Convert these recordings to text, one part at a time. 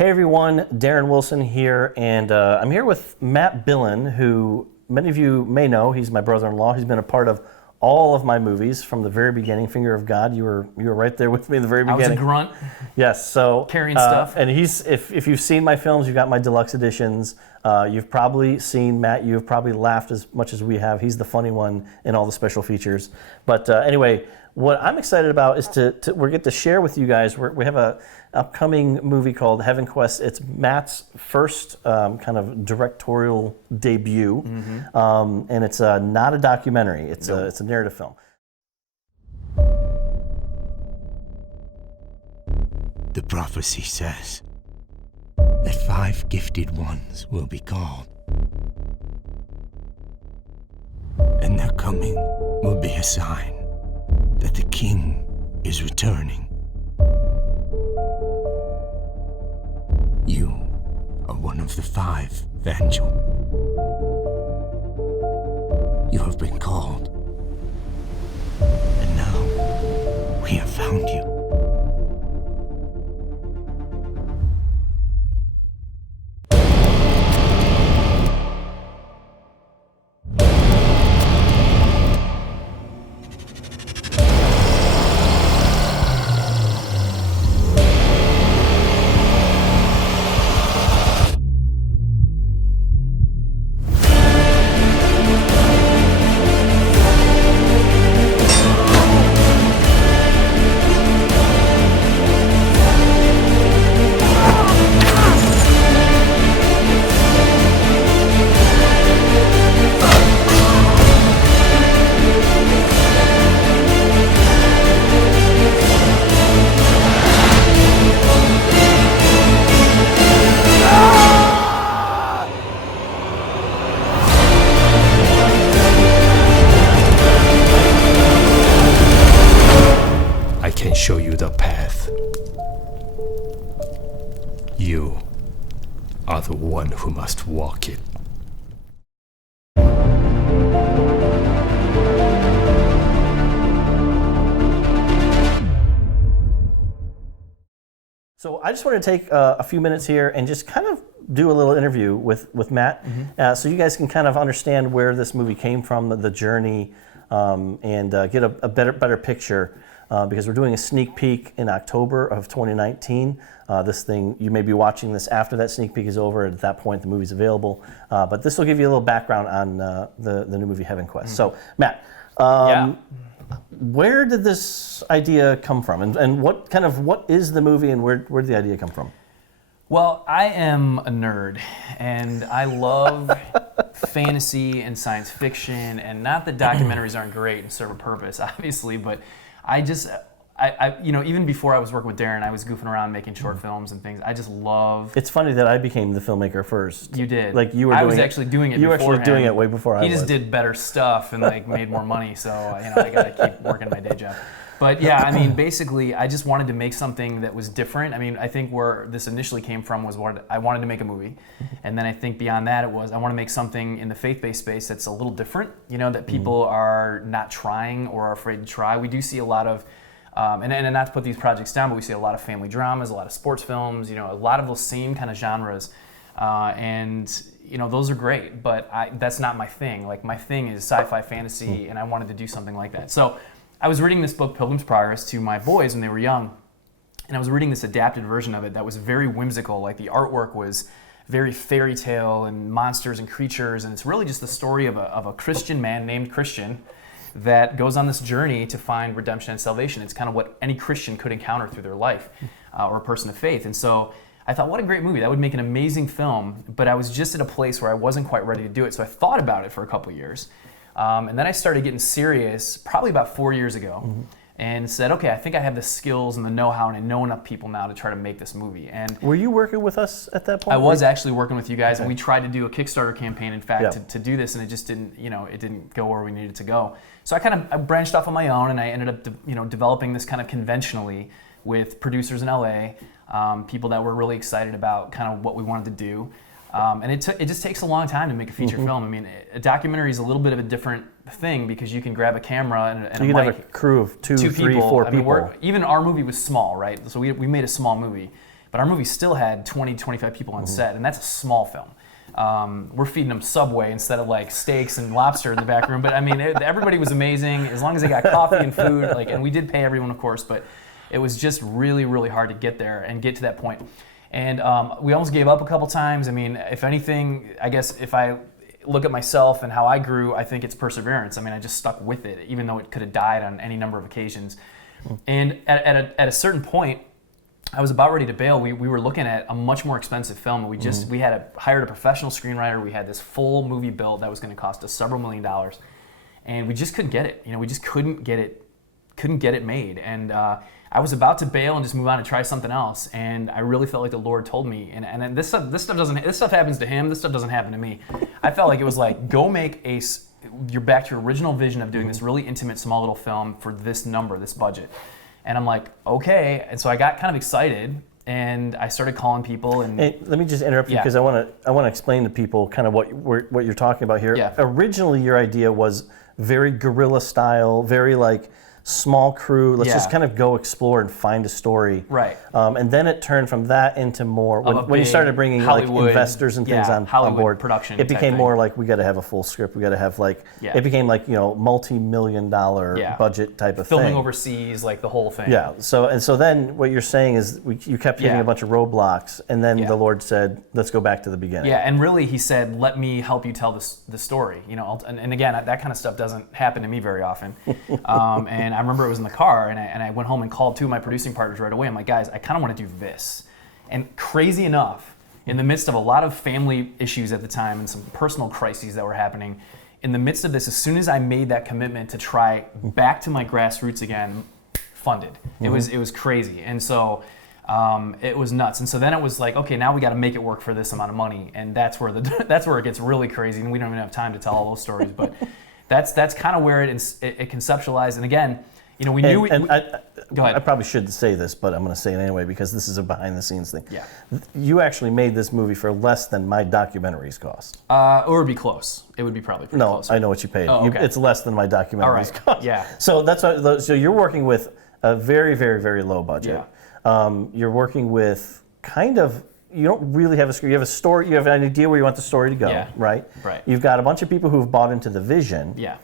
Hey everyone, Darren Wilson here, and I'm here with Matt Bilen, who many of you may know. He's my brother-in-law. He's been a part of all of my movies from the very beginning. Finger of God, you were right there with me in the very beginning. I was a grunt. Yes, so carrying stuff. And if you've seen my films, you've got my deluxe editions. You've probably seen Matt. You've probably laughed as much as we have. He's the funny one in all the special features. But anyway, what I'm excited about is we get to share with you guys. We have a upcoming movie called Heavenquest. It's Matt's first kind of directorial debut, and it's not a documentary. It's a narrative film. The prophecy says that 5 gifted ones will be called, and their coming will be a sign that the king is returning. You are one of the 5, Vangel. You have been called, and now we have found you. Show you the path. You are the one who must walk it. So I just want to take a few minutes here and just kind of do a little interview with Matt, so you guys can kind of understand where this movie came from, the journey, and get a better picture. Because we're doing a sneak peek in October of 2019. You may be watching this after that sneak peek is over, and at that point the movie's available. But this will give you a little background on the new movie Heavenquest. So, Matt, where did this idea come from? And what is the movie, and where did the idea come from? Well, I am a nerd, and I love fantasy and science fiction, and not that documentaries aren't great and serve a purpose, obviously, but I even before I was working with Darren, I was goofing around making short films and things. I just love. It's funny that I became the filmmaker first. You did. Like you were. I was actually doing it. You were before actually doing it way before I was. He just did better stuff and made more money. So I got to keep working my day job. But yeah, I mean, basically, I just wanted to make something that was different. I mean, I think where this initially came from was I wanted to make a movie, and then I think beyond that it was I want to make something in the faith-based space that's a little different. That people are not trying or are afraid to try. We do see a lot of. And not to put these projects down, but we see a lot of family dramas, a lot of sports films, a lot of those same kind of genres. And those are great, but that's not my thing. Like, my thing is sci-fi fantasy, and I wanted to do something like that. So I was reading this book, Pilgrim's Progress, to my boys when they were young. And I was reading this adapted version of it that was very whimsical. Like, the artwork was very fairy tale and monsters and creatures. And it's really just the story of a Christian man named Christian that goes on this journey to find redemption and salvation. It's kind of what any Christian could encounter through their life, or a person of faith. And so I thought, what a great movie. That would make an amazing film, but I was just at a place where I wasn't quite ready to do it. So I thought about it for a couple years. And then I started getting serious probably about 4 years ago, and said, okay, I think I have the skills and the know-how, and I know enough people now to try to make this movie. And were you working with us at that point? I was actually working with you guys, and we tried to do a Kickstarter campaign, in fact, to do this, and it just didn't, it didn't go where we needed to go. So I branched off on my own, and I ended up, developing this kind of conventionally with producers in LA, people that were really excited about kind of what we wanted to do. And it just takes a long time to make a feature film. I mean, a documentary is a little bit of a different thing because you can grab a camera and so you a mic. Have a crew of two, three, people. four I mean, people. Even our movie was small, right? So we made a small movie. But our movie still had 20, 25 people on set, and that's a small film. We're feeding them Subway instead of like steaks and lobster in the back room. But I mean, everybody was amazing as long as they got coffee and food. And we did pay everyone, of course, but it was just really, really hard to get there and get to that point. And we almost gave up a couple times. I mean, if anything, I guess if I look at myself and how I grew, I think it's perseverance. I mean, I just stuck with it, even though it could have died on any number of occasions. And at a certain point, I was about ready to bail. We were looking at a much more expensive film. We had hired a professional screenwriter. We had this full movie built that was going to cost us several $1 million, and we just couldn't get it. We just couldn't get it made. And I was about to bail and just move on and try something else. And I really felt like the Lord told me. And this stuff happens to him. This stuff doesn't happen to me. I felt like it was like, go make you're back to your original vision of doing this really intimate, small little film for this number, this budget. And I'm like, okay. And so I got kind of excited, and I started calling people. And hey, let me just interrupt you because I want to explain to people kind of what you're talking about here. Yeah. Originally, your idea was very guerrilla style, very like small crew. Let's just kind of go explore and find a story. Right. And then it turned from that into more when you started bringing Hollywood, like investors and things on board. Production. It became more like we got to have a full script. We got to have it became like multi-million-dollar budget type of filming thing. overseas, like the whole thing. Yeah. So then what you're saying is you kept hitting a bunch of roadblocks, and then the Lord said, "Let's go back to the beginning." Yeah, and really He said, "Let me help you tell the story." And again, that kind of stuff doesn't happen to me very often. And I remember it was in the car, and I went home and called two of my producing partners right away. I'm like, guys, I kind of want to do this. And crazy enough, in the midst of a lot of family issues at the time and some personal crises that were happening, in the midst of this, as soon as I made that commitment to try back to my grassroots again, funded. It was crazy. And so it was nuts. And so then it was like, okay, now we got to make it work for this amount of money. And that's where it gets really crazy. And we don't even have time to tell all those stories, but that's kind of where it conceptualized. And again, we knew. Go ahead. I probably shouldn't say this, but I'm going to say it anyway because this is a behind-the-scenes thing. Yeah. You actually made this movie for less than my documentaries cost. Or it would be close. It would be probably pretty close. No, I know what you paid. Oh, okay. It's less than my documentaries cost. Yeah. So that's why. So you're working with a very, very, very low budget. Yeah. You're working with kind of. You don't really have a script. You have a story. You have an idea where you want the story to go. Right. Right. You've got a bunch of people who've bought into the vision. Yeah.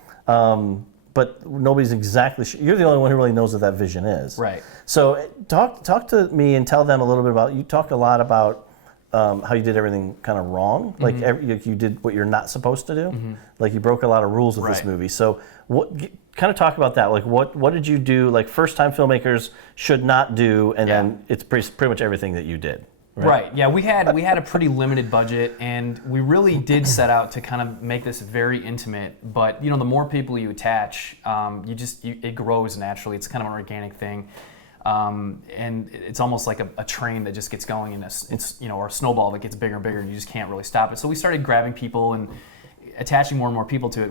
But nobody's exactly sure. You're the only one who really knows what that vision is. Right. So talk to me and tell them a little bit about. You talked a lot about how you did everything kind of wrong. Like you did what you're not supposed to do. Like you broke a lot of rules with this movie. So kind of talk about that. Like what did you do? Like first time filmmakers should not do, and then it's pretty much everything that you did. Right. Yeah, we had a pretty limited budget, and we really did set out to kind of make this very intimate. But the more people you attach, it grows naturally. It's kind of an organic thing, and it's almost like a train that just gets going, and or a snowball that gets bigger and bigger, and you just can't really stop it. So we started grabbing people and attaching more and more people to it.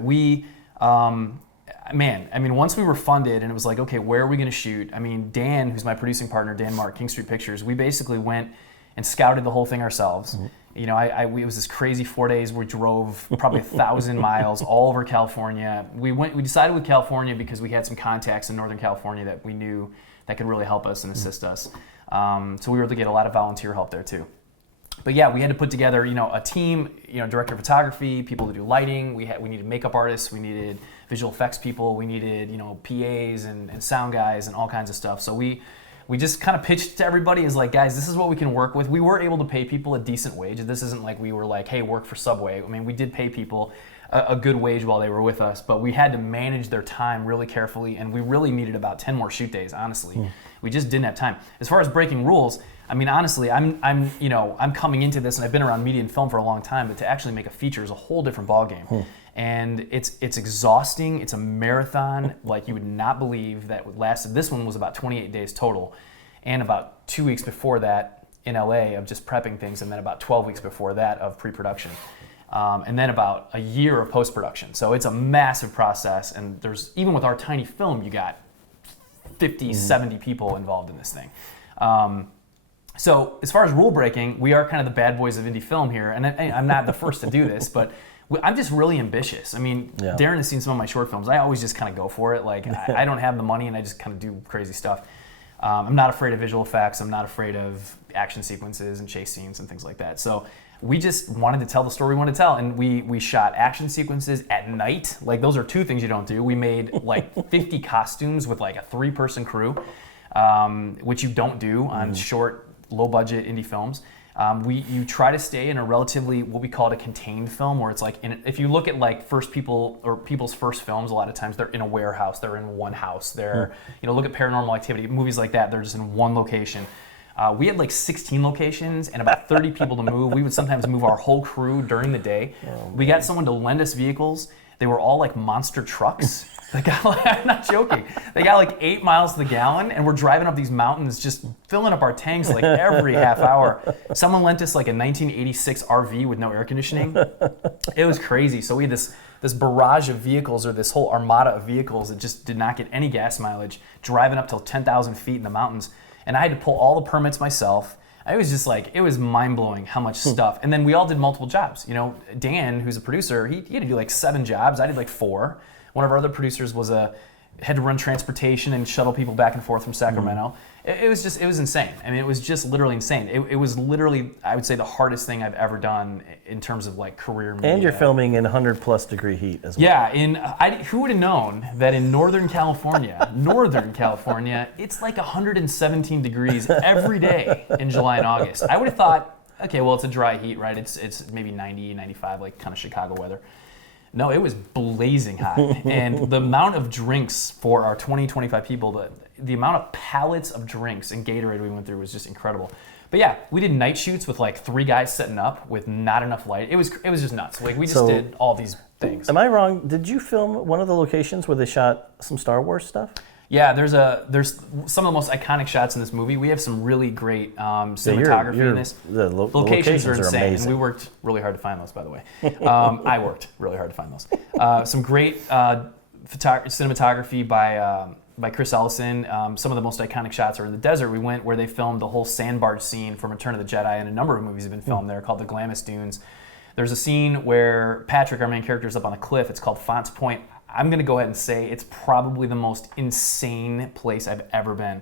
Once we were funded and it was like, okay, where are we going to shoot? I mean, Dan, who's my producing partner, Dan Mark, King Street Pictures, we basically went and scouted the whole thing ourselves. It was this crazy 4 days. We drove probably 1,000 miles all over California. We decided with California because we had some contacts in Northern California that we knew that could really help us and assist us. So we were able to get a lot of volunteer help there too. But yeah, we had to put together, a team, director of photography, people to do lighting. We needed makeup artists, we needed visual effects people, we needed, PAs and sound guys and all kinds of stuff. So we just kind of pitched to everybody as like, guys, this is what we can work with. We were able to pay people a decent wage. This isn't like we were like, hey, work for Subway. I mean, we did pay people a good wage while they were with us, but we had to manage their time really carefully, and we really needed about 10 more shoot days, honestly. We just didn't have time. As far as breaking rules, I mean, honestly, I'm coming into this, and I've been around media and film for a long time, but to actually make a feature is a whole different ballgame. And it's exhausting. It's a marathon like you would not believe that lasted. This one was about 28 days total, and about 2 weeks before that in LA of just prepping things, and then about 12 weeks before that of pre-production, and then about a year of post-production. So it's a massive process, and there's, even with our tiny film, you got 50, 70 people involved in this thing. So as far as rule breaking, we are kind of the bad boys of indie film here, and I'm not the first to do this, but I'm just really ambitious. I mean, Darren has seen some of my short films. I always just kind of go for it. Like, I don't have the money, and I just kind of do crazy stuff. I'm not afraid of visual effects. I'm not afraid of action sequences and chase scenes and things like that. So we just wanted to tell the story we wanted to tell, and we shot action sequences at night. Like, those are two things you don't do. We made like 50 costumes with like a 3-person crew, which you don't do on short, low-budget indie films. You try to stay in a relatively, what we call it, a contained film, where it's like, if you look at like people's first films, a lot of times they're in a warehouse, they're in one house, look at Paranormal Activity, movies like that, they're just in one location. We had like 16 locations and about 30 people to move. We would sometimes move our whole crew during the day. We got someone to lend us vehicles. They were all like monster trucks. They got like, I'm not joking. They got like 8 miles to the gallon, and we're driving up these mountains, just filling up our tanks like every half hour. Someone lent us like a 1986 RV with no air conditioning. It was crazy. So we had this barrage of vehicles, or this whole armada of vehicles that just did not get any gas mileage, driving up till 10,000 feet in the mountains. And I had to pull all the permits myself. It was just like, it was mind-blowing how much stuff. And then we all did multiple jobs. Dan, who's a producer, he had to do like 7 jobs. I did like 4. One of our other producers had to run transportation and shuttle people back and forth from Sacramento. It was insane. I mean, it was just literally insane. It was literally, I would say, the hardest thing I've ever done in terms of like career media. And you're filming in 100+ degree heat as well. Yeah, who would have known that in Northern California, it's like 117 degrees every day in July and August. I would have thought, okay, well, it's a dry heat, right? It's maybe 90, 95, like kind of Chicago weather. No, it was blazing hot. And the amount of drinks for our 20, 25 people, the amount of pallets of drinks and Gatorade we went through was just incredible. But yeah, we did night shoots with like 3 guys setting up with not enough light. It was just nuts. Like, we just did all these things. Am I wrong? Did you film one of the locations where they shot some Star Wars stuff? Yeah, there's some of the most iconic shots in this movie. We have some really great cinematography in this. The locations are insane. Amazing. And we worked really hard to find those, by the way. I worked really hard to find those. Some great cinematography by Chris Ellison. Some of the most iconic shots are in the desert. We went where they filmed the whole sand barge scene from Return of the Jedi, and a number of movies have been filmed there, called the Glamis Dunes. There's a scene where Patrick, our main character, is up on a cliff. It's called Fonts Point. I'm going to go ahead and say it's probably the most insane place I've ever been.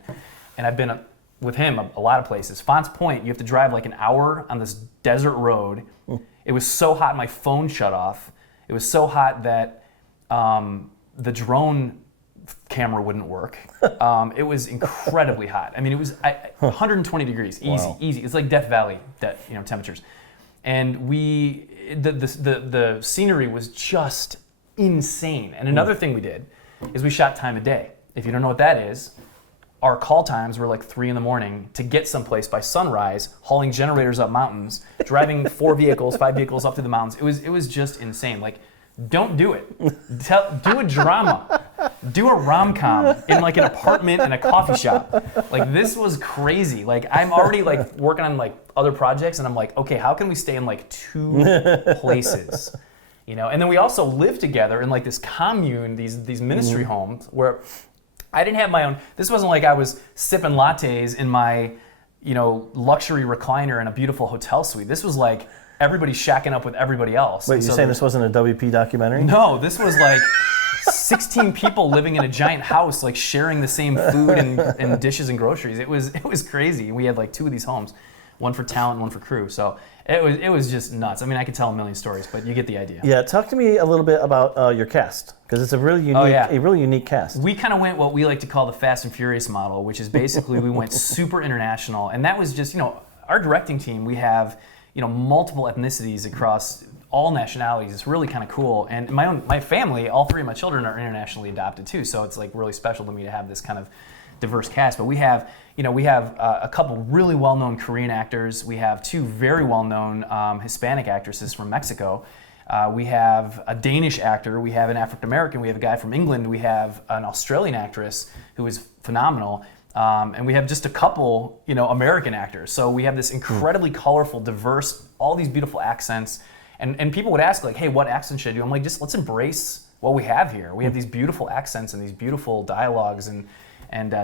And I've been with him a lot of places. Fonts Point, you have to drive like an hour on this desert road. It was so hot my phone shut off. It was so hot that the drone camera wouldn't work. It was incredibly hot. I mean, it was 120 degrees, easy. It's like Death Valley temperatures. And the scenery was just insane. And another thing we did is we shot time of day. If you don't know what that is, our call times were like 3 a.m. to get someplace by sunrise, hauling generators up mountains, driving 5 vehicles up through the mountains. It was just insane. Like, don't do it. Do a drama. Do a rom-com in like an apartment and a coffee shop. Like, this was crazy. Like, I'm already like working on like other projects, and I'm like, okay, how can we stay in like 2 places? And then we also lived together in like this commune, these ministry homes, where I didn't have my own. This wasn't like I was sipping lattes in my, luxury recliner in a beautiful hotel suite. This was like everybody shacking up with everybody else. Wait, you're saying this wasn't a WP documentary? No, this was like 16 people living in a giant house, like sharing the same food and dishes and groceries. It was crazy. We had like 2 of these homes, one for talent, one for crew. So it was just nuts. I mean, I could tell a million stories, but you get the idea. Yeah, talk to me a little bit about your cast, because it's a really unique cast. We kind of went what we like to call the Fast and Furious model, which is basically we went super international, and that was just our directing team. We have multiple ethnicities across all nationalities. It's really kind of cool. And my family, all 3 of my children are internationally adopted too, so it's like really special to me to have this kind of diverse cast. But we have a couple really well-known Korean actors. We have 2 very well-known Hispanic actresses from Mexico. We have a Danish actor. We have an African American. We have a guy from England. We have an Australian actress who is phenomenal. And we have just a couple, American actors. So we have this incredibly colorful, diverse, all these beautiful accents. And people would ask, like, hey, what accent should I do? I'm like, just let's embrace what we have here. We have these beautiful accents and these beautiful dialogues, and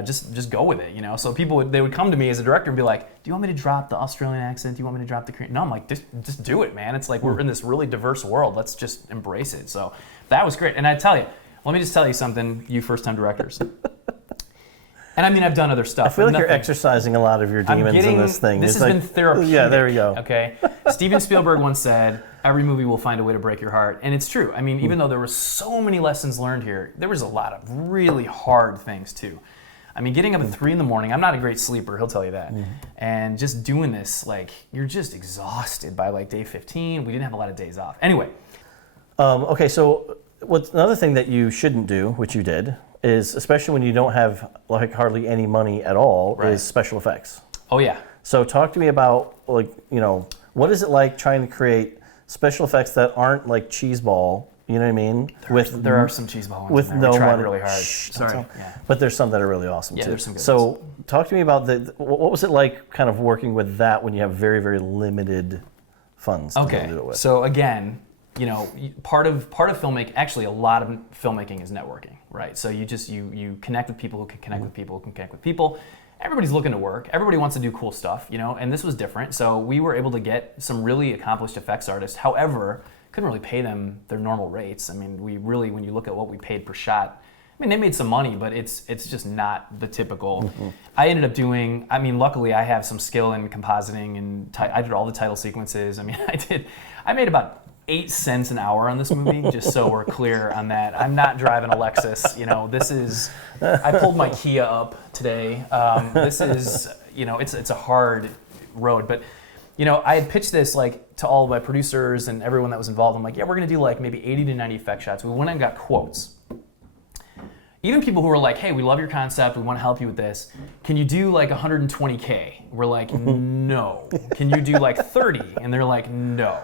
just go with it, So they would come to me as a director and be like, do you want me to drop the Australian accent? Do you want me to drop the Korean? No, I'm like, just do it, man. It's like we're in this really diverse world. Let's just embrace it. So that was great. And I tell you, let me just tell you something, you first-time directors. And I mean, I've done other stuff. I feel like you're exercising a lot of your demons in this thing. This has been therapeutic. Yeah, there you go. Okay. Steven Spielberg once said, every movie will find a way to break your heart. And it's true. I mean, even though there were so many lessons learned here, there was a lot of really hard things too. I mean, getting up at 3 a.m, I'm not a great sleeper, he'll tell you that. And just doing this, like, you're just exhausted by like day 15. We didn't have a lot of days off. Anyway. Okay, so what's another thing that you shouldn't do, which you did, is especially when you don't have like hardly any money at all, is special effects. Oh yeah. So talk to me about, like, you know, what is it like trying to create special effects that aren't like cheeseball, you know what I mean? There are some cheeseball ones with in there. no We tried money. really hard. Sorry. Yeah. But there's some that are really awesome too. There's some good so ones. talk to me about what was it like kind of working with that when you have very, very limited funds to do it with? So again, you know, part of filmmaking, actually a lot of filmmaking is networking, right? So you connect with people who can connect with people who can connect with people. Everybody's looking to work. Everybody wants to do cool stuff, you know, and this was different. So we were able to get some really accomplished effects artists. However, couldn't really pay them their normal rates. I mean, we really, when you look at what we paid per shot, I mean, they made some money, but it's just not the typical. I ended up doing, I mean, luckily I have some skill in compositing, and I did all the title sequences. I mean, I made about 8 cents an hour on this movie, just so we're clear on that. I'm not driving a Lexus, you know, this is, I pulled my Kia up today. This is, you know, it's a hard road, but, you know, I had pitched this like to all of my producers and everyone that was involved. I'm like, yeah, we're gonna do like maybe 80 to 90 effect shots. We went and got quotes. Even people who were like, hey, we love your concept, we want to help you with this. Can you do like 120K? We're like, no. Can you do like 30? And they're like, no.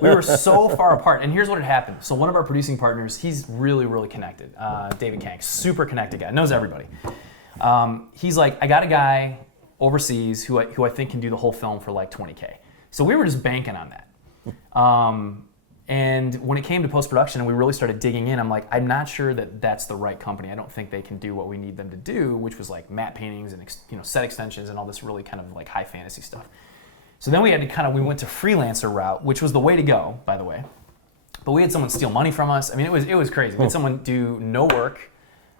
We were so far apart. And here's what had happened. So one of our producing partners, he's really, really connected. David Kank, super connected guy, knows everybody. He's like, I got a guy overseas who I think can do the whole film for like 20K. So we were just banking on that. And when it came to post-production and we really started digging in, I'm like, I'm not sure that that's the right company. I don't think they can do what we need them to do, which was like matte paintings and, you know, set extensions and all this really kind of like high fantasy stuff. So then we had to we went to freelancer route, which was the way to go, by the way. But we had someone steal money from us. I mean, it was crazy. We had someone do no work,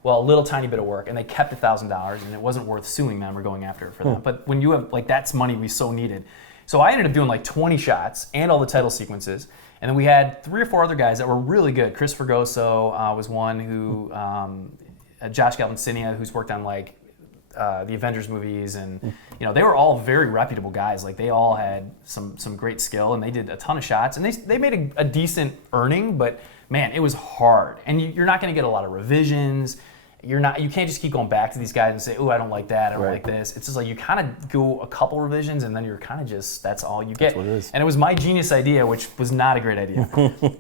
well, a little tiny bit of work, and they kept $1,000, and it wasn't worth suing them or going after it for that. But when you have, like, that's money we so needed. So I ended up doing like 20 shots and all the title sequences. And then we had 3 or 4 other guys that were really good. Chris Fergoso was one who, Josh Galvancinia, who's worked on like the Avengers movies, and you know, they were all very reputable guys. Like, they all had some great skill, and they did a ton of shots, and they made a decent earning. But man, it was hard, and you're not going to get a lot of revisions. You can't just keep going back to these guys and say, oh, I don't like that, I don't like this. It's just like you kind of go a couple revisions, and then you're kind of just, that's all you get. That's what it is. And it was my genius idea, which was not a great idea,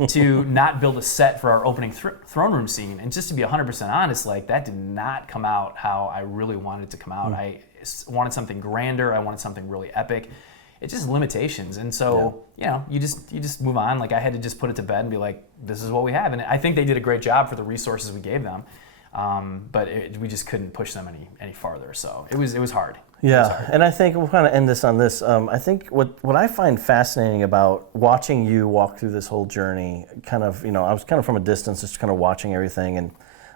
to not build a set for our opening throne room scene. And just to be 100% honest, like, that did not come out how I really wanted it to come out. I wanted something grander. I wanted something really epic. It's just limitations. And so, you know, you just move on. Like, I had to just put it to bed and be like, this is what we have. And I think they did a great job for the resources we gave them. But we just couldn't push them any farther. So it was hard. Yeah, It was hard. and I think we'll kind of end this on this. I think what I find fascinating about watching you walk through this whole journey, kind of, you know, I was kind of from a distance, just kind of watching everything,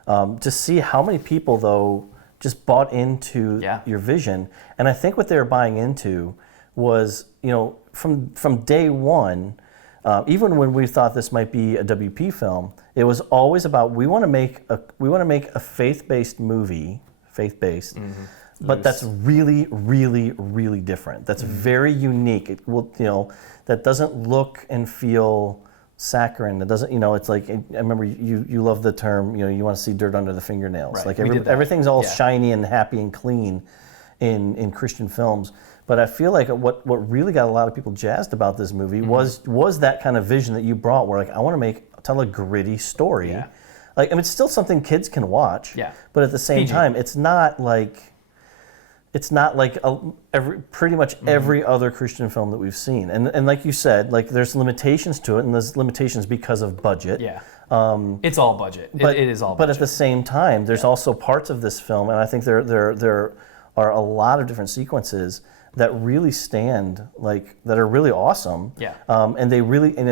and to see how many people, though, just bought into your vision. And I think what they were buying into was, you know, from day one, even when we thought this might be a WP film, it was always about, we want to make a faith-based movie, but that's really, really, really different. That's very unique. It will, you know, that doesn't look and feel saccharine. It doesn't, you know, it's like, I remember you love the term, you know, you want to see dirt under the fingernails. Right. Like, We did that. everything's all shiny and happy and clean in Christian films. But I feel like what really got a lot of people jazzed about this movie was that kind of vision that you brought, where, like, I want to tell a gritty story. Yeah. Like, I mean, it's still something kids can watch. Yeah. But at the same PG. time, it's not like pretty much every other Christian film that we've seen. And like you said, like, there's limitations to it, and there's limitations because of budget. Yeah. It's all budget. But, it is all but budget. at the same time, there's also parts of this film, and I think there are a lot of different sequences that really stand, like, that are really awesome. Yeah. And they really, and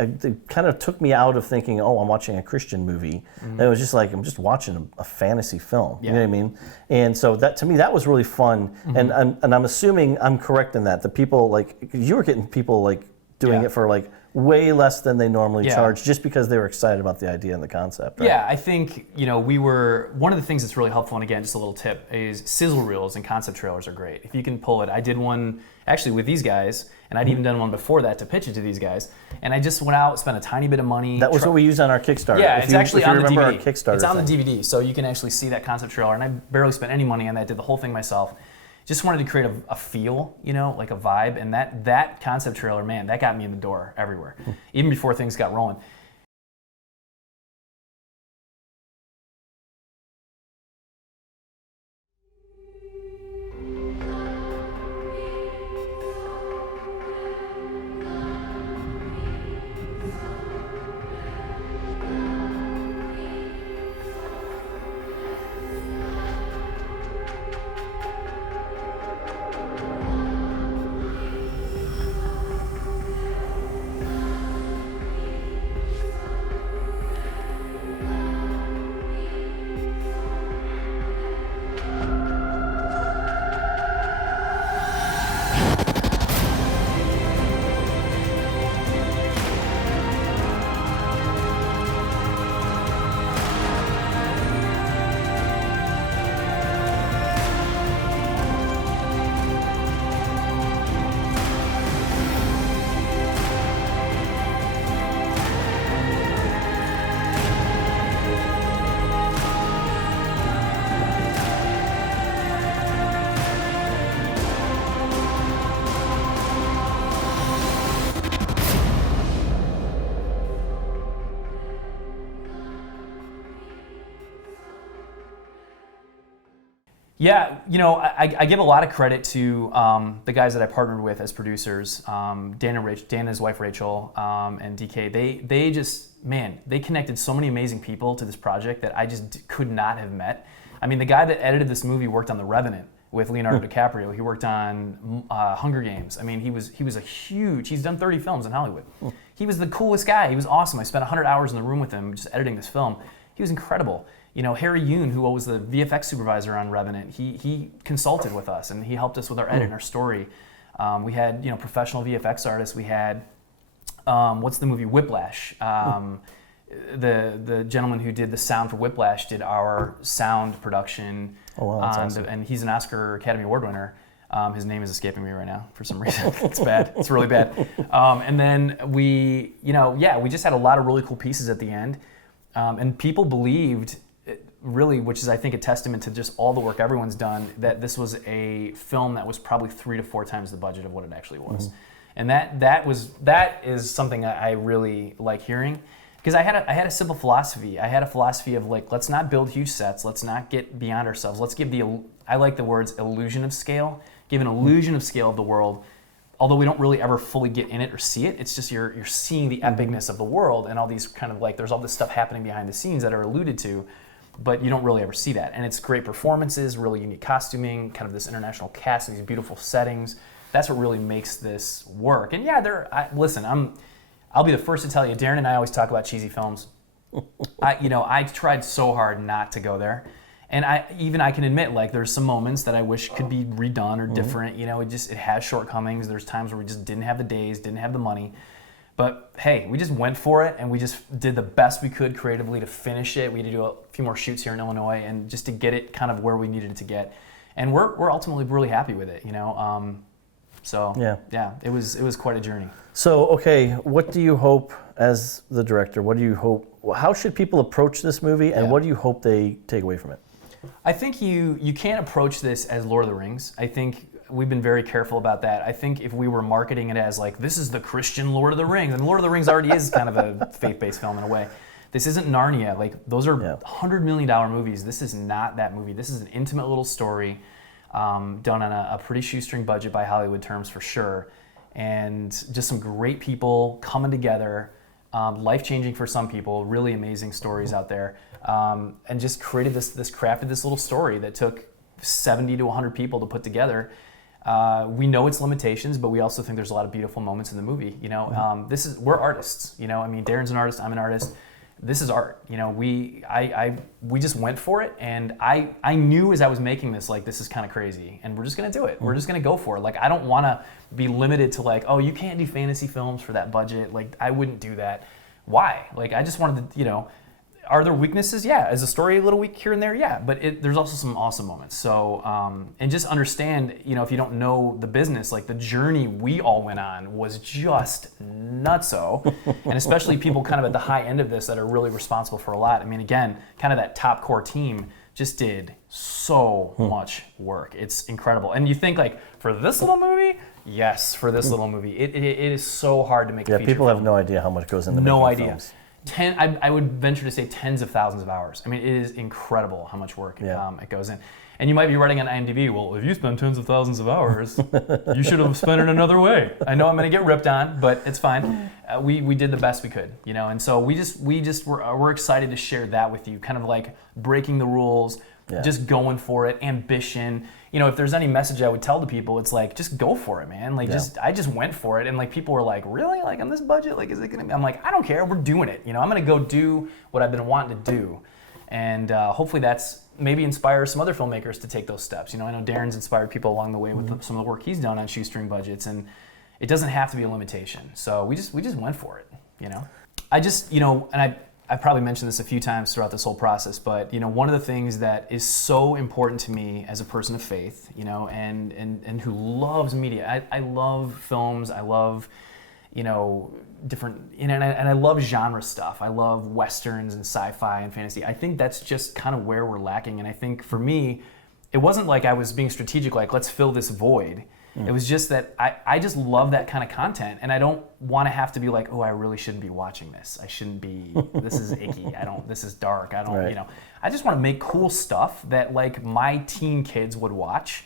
it kind of took me out of thinking, oh, I'm watching a Christian movie. And it was just like, I'm just watching a fantasy film. You know what I mean? And so that, to me, that was really fun. And I'm assuming I'm correct in that. The people, like, you were getting people, like, doing it for, like, way less than they normally charge, just because they were excited about the idea and the concept. Right? Yeah, I think, we were, one of the things that's really helpful, and again, just a little tip, is sizzle reels and concept trailers are great. If you can pull it, I did one actually with these guys, and I'd even done one before that to pitch it to these guys, and I just went out, spent a tiny bit of money. That was what we used on our Kickstarter. Yeah, it's actually on the DVD. Our Kickstarter it's on the DVD, so you can actually see that concept trailer, and I barely spent any money on that, did the whole thing myself. Just wanted to create a feel, like a vibe, and that concept trailer, man, that got me in the door everywhere, even before things got rolling. Yeah, I give a lot of credit to the guys that I partnered with as producers, Dan and his wife Rachel, and DK. They just, man, they connected so many amazing people to this project that I just could not have met. I mean, the guy that edited this movie worked on The Revenant with Leonardo DiCaprio. He worked on Hunger Games. I mean, he was he's done 30 films in Hollywood. He was the coolest guy. He was awesome. I spent 100 hours in the room with him just editing this film. He was incredible. Harry Yoon, who was the VFX supervisor on Revenant, he consulted with us and he helped us with our edit and our story. We had professional VFX artists. We had what's the movie Whiplash? The gentleman who did the sound for Whiplash did our sound production. Oh wow, that's awesome. And he's an Oscar Academy Award winner. His name is escaping me right now for some reason. It's bad. It's really bad. And then we just had a lot of really cool pieces at the end, and people believed. Really, which is I think a testament to just all the work everyone's done, that this was a film that was probably 3 to 4 times the budget of what it actually was. And that is something I really like hearing, because I had a simple philosophy. I had a philosophy of like, let's not build huge sets, let's not get beyond ourselves. Let's give I like the words illusion of scale, give an illusion of scale of the world. Although we don't really ever fully get in it or see it, it's just you're seeing the epicness of the world and all these kind of like, there's all this stuff happening behind the scenes that are alluded to, but you don't really ever see that. And it's great performances, really unique costuming, kind of this international cast, and these beautiful settings. That's what really makes this work. And yeah, listen, I'll be the first to tell you, Darren and I always talk about cheesy films. I tried so hard not to go there. And I can admit, like, there's some moments that I wish could be redone or different. It has shortcomings. There's times where we just didn't have the days, didn't have the money. But hey, we just went for it, and we just did the best we could creatively to finish it. We had to do a few more shoots here in Illinois, and just to get it kind of where we needed it to get. And we're ultimately really happy with it, So yeah, it was quite a journey. So okay, what do you hope as the director? What do you hope? How should people approach this movie, and what do you hope they take away from it? I think you can't approach this as Lord of the Rings. I think we've been very careful about that. I think if we were marketing it as like, this is the Christian Lord of the Rings, and Lord of the Rings already is kind of a faith-based film in a way. This isn't Narnia. Like, those are $100 million movies. This is not that movie. This is an intimate little story done on a pretty shoestring budget by Hollywood terms for sure. And just some great people coming together, life-changing for some people, really amazing stories out there. And just crafted this little story that took 70 to 100 people to put together. We know its limitations, but we also think there's a lot of beautiful moments in the movie. We're artists. I mean, Darren's an artist. I'm an artist. This is art. We just went for it, and I knew as I was making this, like, this is kind of crazy, and we're just gonna do it. We're just gonna go for it. Like, I don't want to be limited to like, oh, you can't do fantasy films for that budget. Like, I wouldn't do that. Why? Like, I just wanted to, are there weaknesses? Yeah. Is the story a little weak here and there? Yeah. But there's also some awesome moments. So, and just understand, if you don't know the business, like the journey we all went on was just nutso. And especially people kind of at the high end of this that are really responsible for a lot. I mean, again, kind of that top core team just did so much work. It's incredible. And you think like, for this little movie? Yes, for this little movie. It is so hard to make a feature people film. have no idea how much goes into no making idea. films. I would venture to say tens of thousands of hours. I mean, it is incredible how much work it goes in. And you might be writing on IMDb, well, if you spend tens of thousands of hours, you should have spent it another way. I know I'm going to get ripped on, but it's fine. We did the best we could, and so we're excited to share that with you, kind of like breaking the rules, just going for it, ambition. If there's any message I would tell to people, it's like, just go for it, man. Like, I just went for it. And like, people were like, really? Like, on this budget? Like, is it going to be? I'm like, I don't care. We're doing it. I'm going to go do what I've been wanting to do. And hopefully that's maybe inspires some other filmmakers to take those steps. I know Darren's inspired people along the way with some of the work he's done on shoestring budgets. And it doesn't have to be a limitation. So we just went for it, I just, and I've probably mentioned this a few times throughout this whole process, but one of the things that is so important to me as a person of faith, and who loves media. I love films. I love, different, and I love genre stuff. I love westerns and sci-fi and fantasy. I think that's just kind of where we're lacking. And I think for me, it wasn't like I was being strategic, like, let's fill this void. It was just that I just love that kind of content, and I don't want to have to be like, oh, I really shouldn't be watching this. I shouldn't be, this is icky. This is dark. I don't, I just want to make cool stuff that like my teen kids would watch,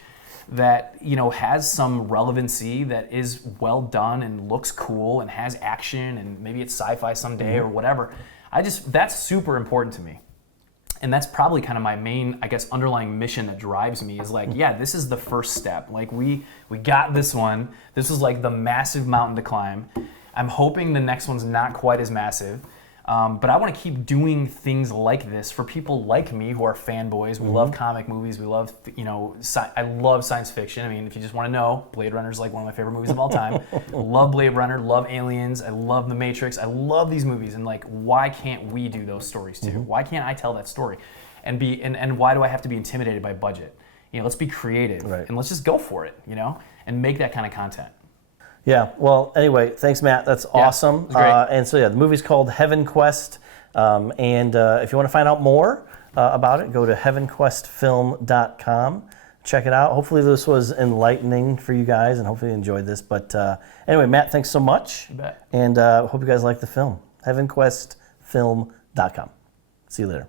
that, has some relevancy, that is well done and looks cool and has action, and maybe it's sci-fi someday or whatever. That's super important to me. And that's probably kind of my main, I guess, underlying mission that drives me is like, this is the first step. Like we got this one. This was like the massive mountain to climb. I'm hoping the next one's not quite as massive. But I want to keep doing things like this for people like me who are fanboys. We love comic movies. We love, I love science fiction. I mean, if you just want to know, Blade Runner is like one of my favorite movies of all time. Love Blade Runner, love Aliens, I love The Matrix. I love these movies. And like, why can't we do those stories too? Why can't I tell that story? And why do I have to be intimidated by budget? Let's be creative and let's just go for it, and make that kind of content. Yeah, well, anyway, thanks, Matt. That's awesome. Great. And so, the movie's called Heavenquest. And if you want to find out more about it, go to heavenquestfilm.com. Check it out. Hopefully this was enlightening for you guys, and hopefully you enjoyed this. But anyway, Matt, thanks so much. You bet. And hope you guys like the film. heavenquestfilm.com. See you later.